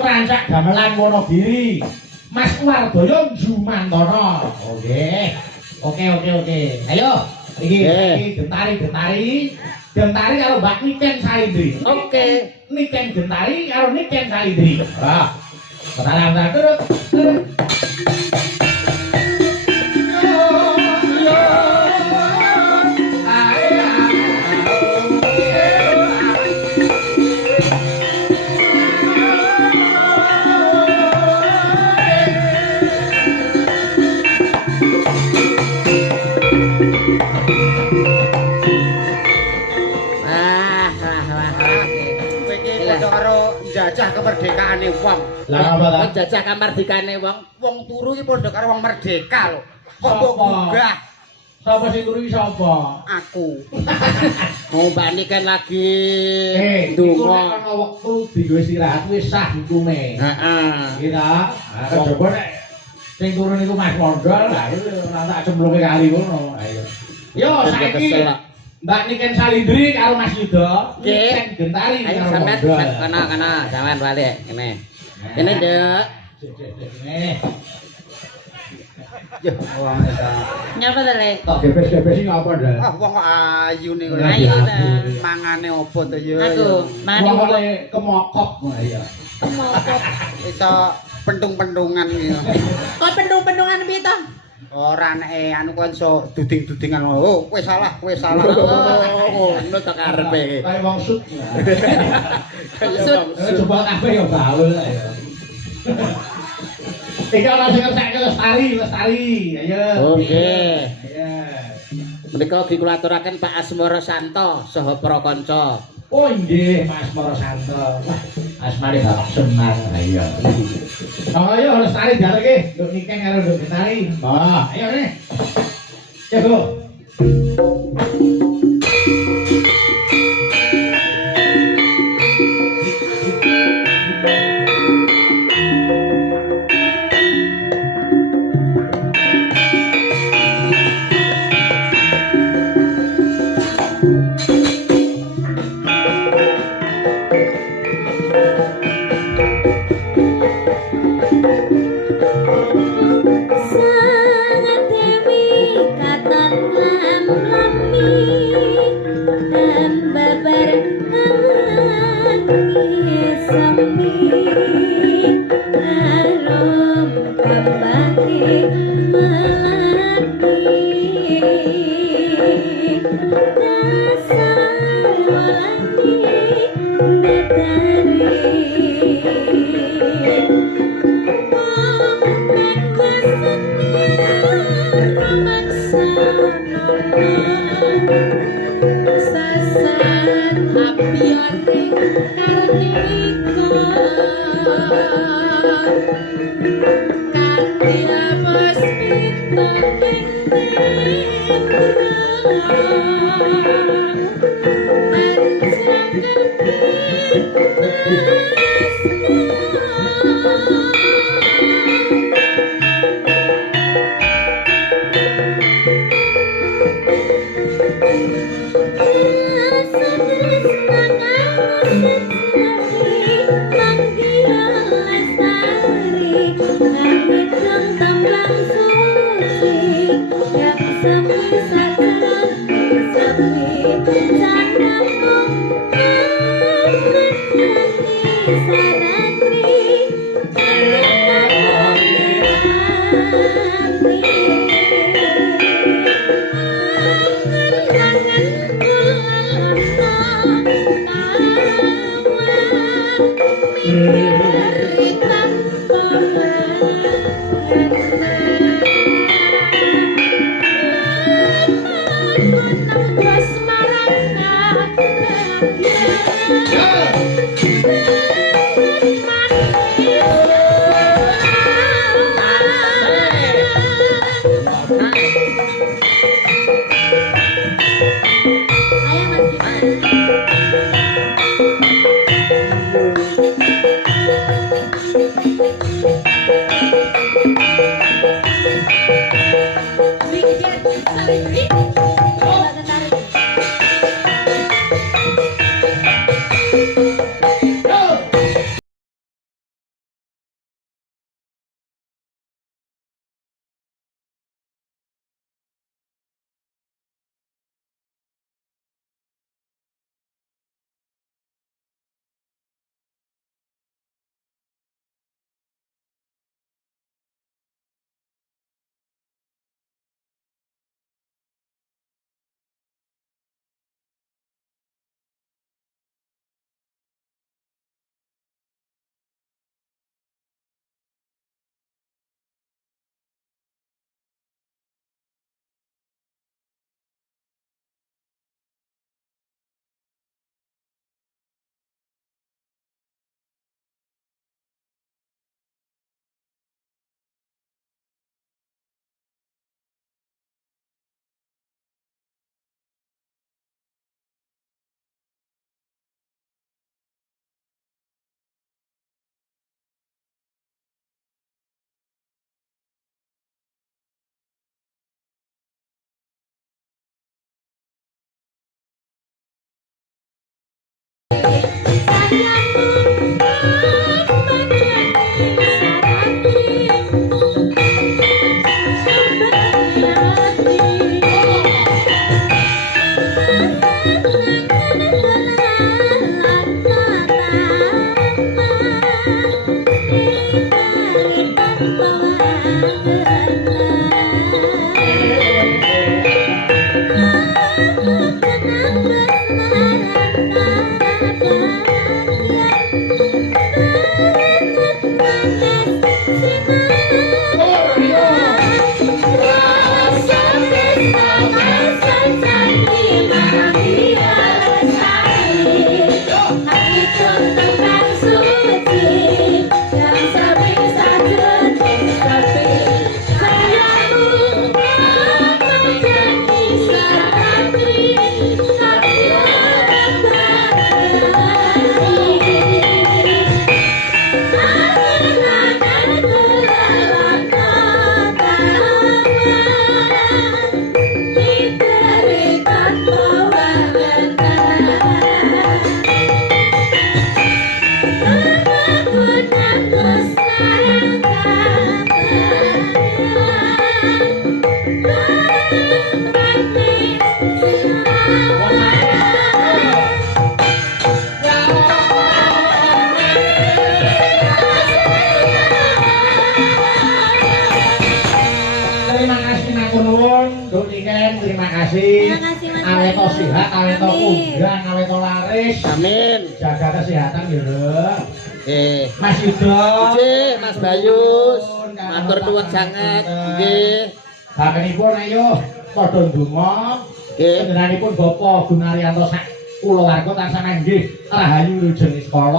rancak gamelan Wonogiri. Mas Wardoyo Jumantana. Oke. Ayo, iki gentari karo Mbak Niken Salindri. Oke. Niken gentari karo Niken Salindri. Wah. Bentar turut. Jajah kemerdekaane wong. Lah apa ta? Jajah kemerdekaane wong. Wong turu iki padha karo wong merdeka lho. Kok mbok gugah? Sapa sing turu iki sapa? Aku. Oh, Mbak Niki kan lagi ndonga. Ana wektu dienggo istirahat wis sah hukume. Heeh. Iki ta. Coba nek sing turu niku Mas Mondol, lah iki ora tak cemplunge kali ngono. Ayo. Yo saiki Mbak Niken Salindri karo Mas Yuda, Niken Gentari karo Mondol. Kana sampean balik kene. Kene, Dek. Yo, wong eta. Nyapa to, Lek? Kok gebes-gebes iki ngapa, Dak? Ah, wong kok ayu niku. Ayu ta. Mangane opo to yo? Aku, mangane Wong opo? kemokop. Iya. Kemokop. Iso pentung-pentungan gitu. Kok pendung-pendungan piye to? Ora nek anu kan iso duding-dudingan. Oh, kowe salah. Oh, ngono to karepe. Kayak wong sut. Sut. Coba kabeh yo gaul ya. Iki ana sing ngetek Lestari. Ayo. Oke. Ayo. Menika ugi kula aturaken Pak Asmara Santo saha para kanca. Oh nggih, Mas Moro Santo. Wah, asmane Bapak Semar. Ayo. Ayo Lestari diareke, nduk Niken karo nduk Gentari. Ayo nih. Jago. Sangat dewi katon lam-lami dan babar angi sepi arom kembali melati dasar walani Sasan apiane karnika kanthi apes pitung kasih. Terima kasih, Mas Awet to Bayu. sehat, awet to Amin. kondang, awet to laris. Amin. Jaga kesehatan ya, Rek. Nggih. Mas Yudo. Nggih, Mas Bayus. Matur nuwun sanget. Nggih. Sakenipun ayo padha ndonga. Nggih. Panjenenganipun Bapak Gunaryanto sak kula warga tansah nggih rahayu wilujeng sekolah.